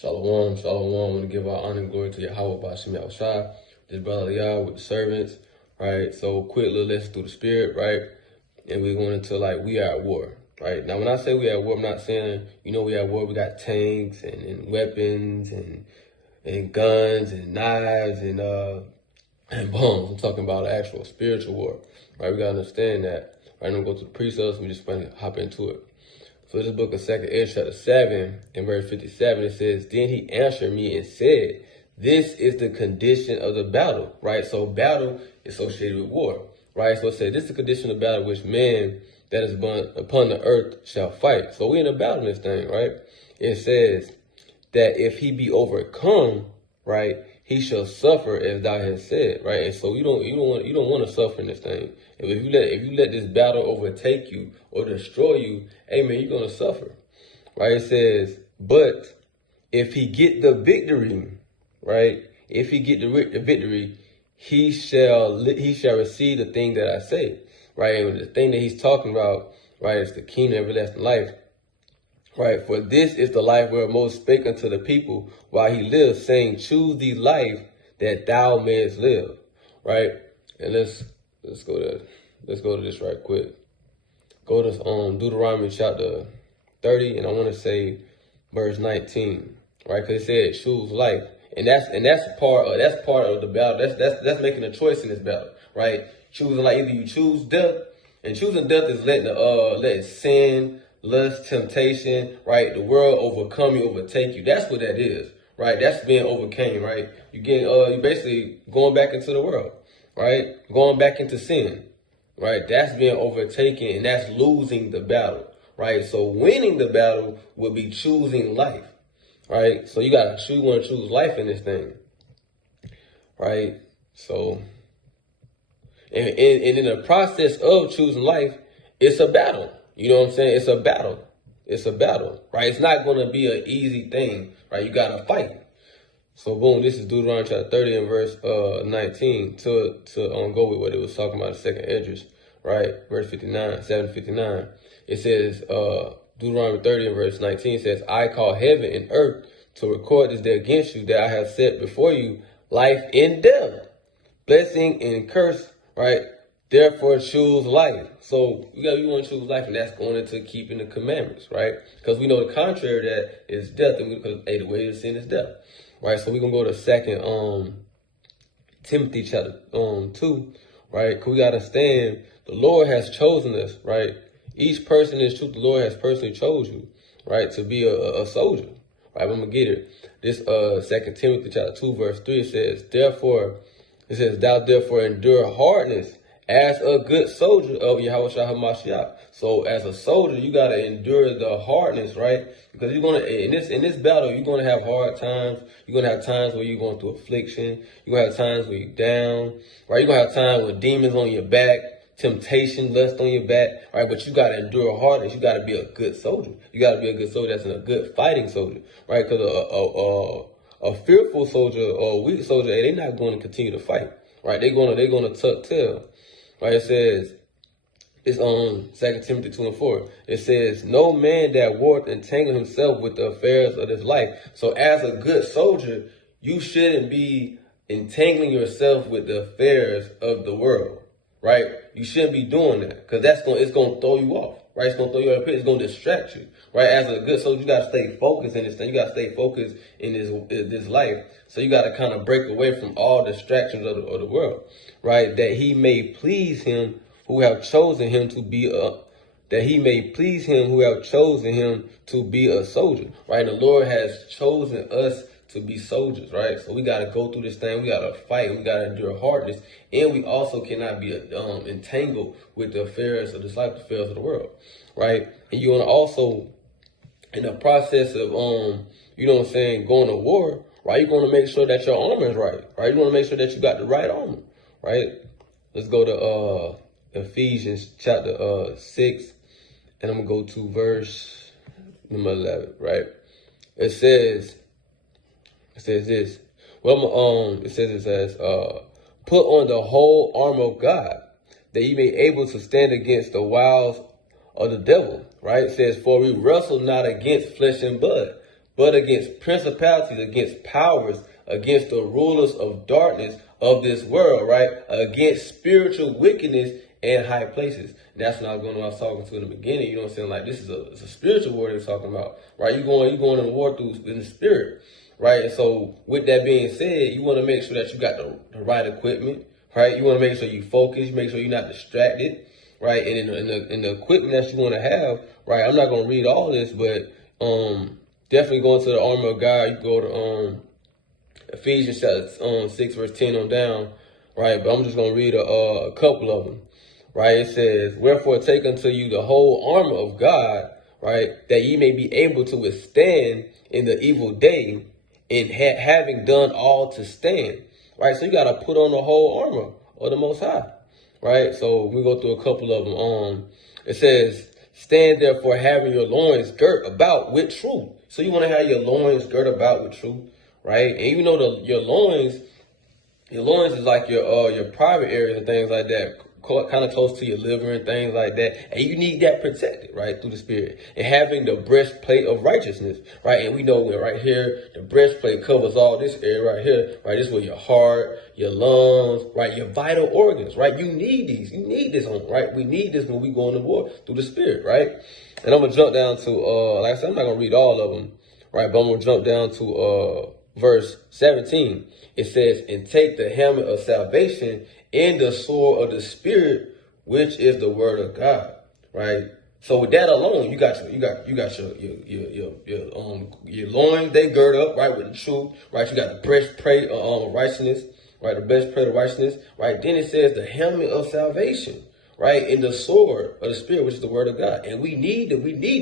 Shalom, shalom. I want to give our honor and glory to Yahweh Bashim Yahushua, this brother Ahlayah with the servants, right? So quick little lesson through the spirit, right? And we're going into like we are at war, right? Now when I say we are at war, I'm not saying, we are at war, we got tanks and weapons and guns and knives and bombs. I'm talking about actual spiritual war, right? We gotta understand that. Right, I'm gonna go to the precepts, we just gonna hop into it. So this book of 2nd Ezra chapter 7 and verse 57, it says, "Then he answered me and said, this is the condition of the battle," right? So battle is associated with war, right? So it said, this is the condition of battle which man that is born upon the earth shall fight. So we're in a battle in this thing, right? It says that if he be overcome, right, he shall suffer as thou hast said, right? And so you don't want to suffer in this thing. If you let this battle overtake you or destroy you, hey man, you're gonna suffer, right? It says, but if he get the victory, right? If he get the victory, he shall receive the thing that I say, right? And the thing that he's talking about, right, is the kingdom of everlasting life. Right, for this is the life where Moses spake unto the people while he lived, saying, choose thee life that thou mayest live. Right? And let's go to this right quick. Go to Deuteronomy chapter 30, and I want to say verse 19. Right? Because it said choose life. And that's part of the battle. That's making a choice in this battle. Right? Choosing life, either you choose death, and choosing death is letting sin, lust, temptation, right? The world overcome you, overtake you. That's what that is, right? That's being overcame, right? You're basically going back into the world, right? Going back into sin, right? That's being overtaken, and that's losing the battle, right? So winning the battle will be choosing life, right? So you want to choose life in this thing, right? So, and in the process of choosing life, it's a battle. You know what I'm saying? It's a battle. It's a battle, right? It's not going to be an easy thing, right? You got to fight. So boom, this is Deuteronomy chapter 30 and verse 19 to go with what it was talking about, the 2nd Esdras, right? Verse 59, 759. It says, Deuteronomy 30 and verse 19 says, I call heaven and earth to record this day against you, that I have set before you life and death, blessing and curse, right? Therefore, choose life. So you want to choose life, and that's going into keeping the commandments, right? Because we know the contrary of that is death, and because the way of sin is death, right? So we're gonna go to 2nd Timothy chapter 2, right? Because we gotta understand the Lord has chosen us, right? Each person in truth, the Lord has personally chose you, right, to be a soldier, right? I'm gonna get it. This 2 Timothy chapter 2 verse 3 says, thou therefore endure hardness as a good soldier of Yahweh HaMashiach. So as a soldier, you gotta endure the hardness, right? Because you're gonna in this battle, you're gonna have hard times. You're gonna have times where you're going through affliction. You're gonna have times where you're down, right? You're gonna have times with demons on your back, temptation, lust on your back, right? But you gotta endure hardness. You gotta be a good soldier. You gotta be a good soldier that's a good fighting soldier, right? Because a fearful soldier or a weak soldier, they're not going to continue to fight, right? They're gonna tuck tail. Right, it says, it's on 2 Timothy 2 and 4. It says, no man that warreth entangle himself with the affairs of this life. So as a good soldier, you shouldn't be entangling yourself with the affairs of the world, right? You shouldn't be doing that, because it's going to throw you off, right? It's going to throw you out of pitch. It's going to distract you, right? As a good soldier, you got to stay focused in this thing. You got to stay focused in this life. So you got to kind of break away from all distractions of the world, right? That he may please him who have chosen him to be a soldier, right? The Lord has chosen us to be soldiers, right? So we got to go through this thing. We got to fight. We got to endure hardness. And we also cannot be entangled with the affairs of this life, the affairs of the world, right? And you want to also, in the process of, going to war, right? You're going to make sure that your armor is right? You want to make sure that you got the right armor, right? Let's go to Ephesians chapter 6, and I'm going to go to verse number 11, right? It says this. It says, put on the whole armor of God, that you may be able to stand against the wiles of the devil, right? It says, for we wrestle not against flesh and blood, but against principalities, against powers, against the rulers of darkness of this world, right? Against spiritual wickedness in high places. And that's what I was talking to in the beginning. You know what I'm saying? Like, this is it's a spiritual war they're talking about, right? You're going in war in the spirit, right? And so with that being said, you want to make sure that you got the right equipment, right? You want to make sure you focus, make sure you're not distracted, right? And in the equipment that you want to have, right? I'm not going to read all this, but definitely go into the armor of God. You go to Ephesians 6 verse 10 on down, right? But I'm just going to read a couple of them, right? It says, wherefore take unto you the whole armor of God, right? That ye may be able to withstand in the evil day, and having done all to stand, right? So you got to put on the whole armor of the Most High, right? So we go through a couple of them. It says, stand therefore having your loins girt about with truth. So you want to have your loins girt about with truth, right? And you know your loins is like your private areas and things like that, kind of close to your liver and things like that. And you need that protected, right, through the spirit. And having the breastplate of righteousness, right? And we know we're right here, the breastplate covers all this area right here, right? This is where your heart, your lungs, right? Your vital organs, right? You need these. You need this on, right? We need this when we go into war through the spirit, right? And I'm going to jump down to, like I said, I'm not going to read all of them, right? But I'm going to jump down to verse 17. It says, and take the helmet of salvation and the sword of the spirit, which is the word of God, right? So with that alone, you got your loins, they gird up, right, with the truth, right? You got the breastplate of righteousness, right? The breastplate of righteousness, right? Then it says the helmet of salvation, right? And the sword of the spirit, which is the word of God. And we need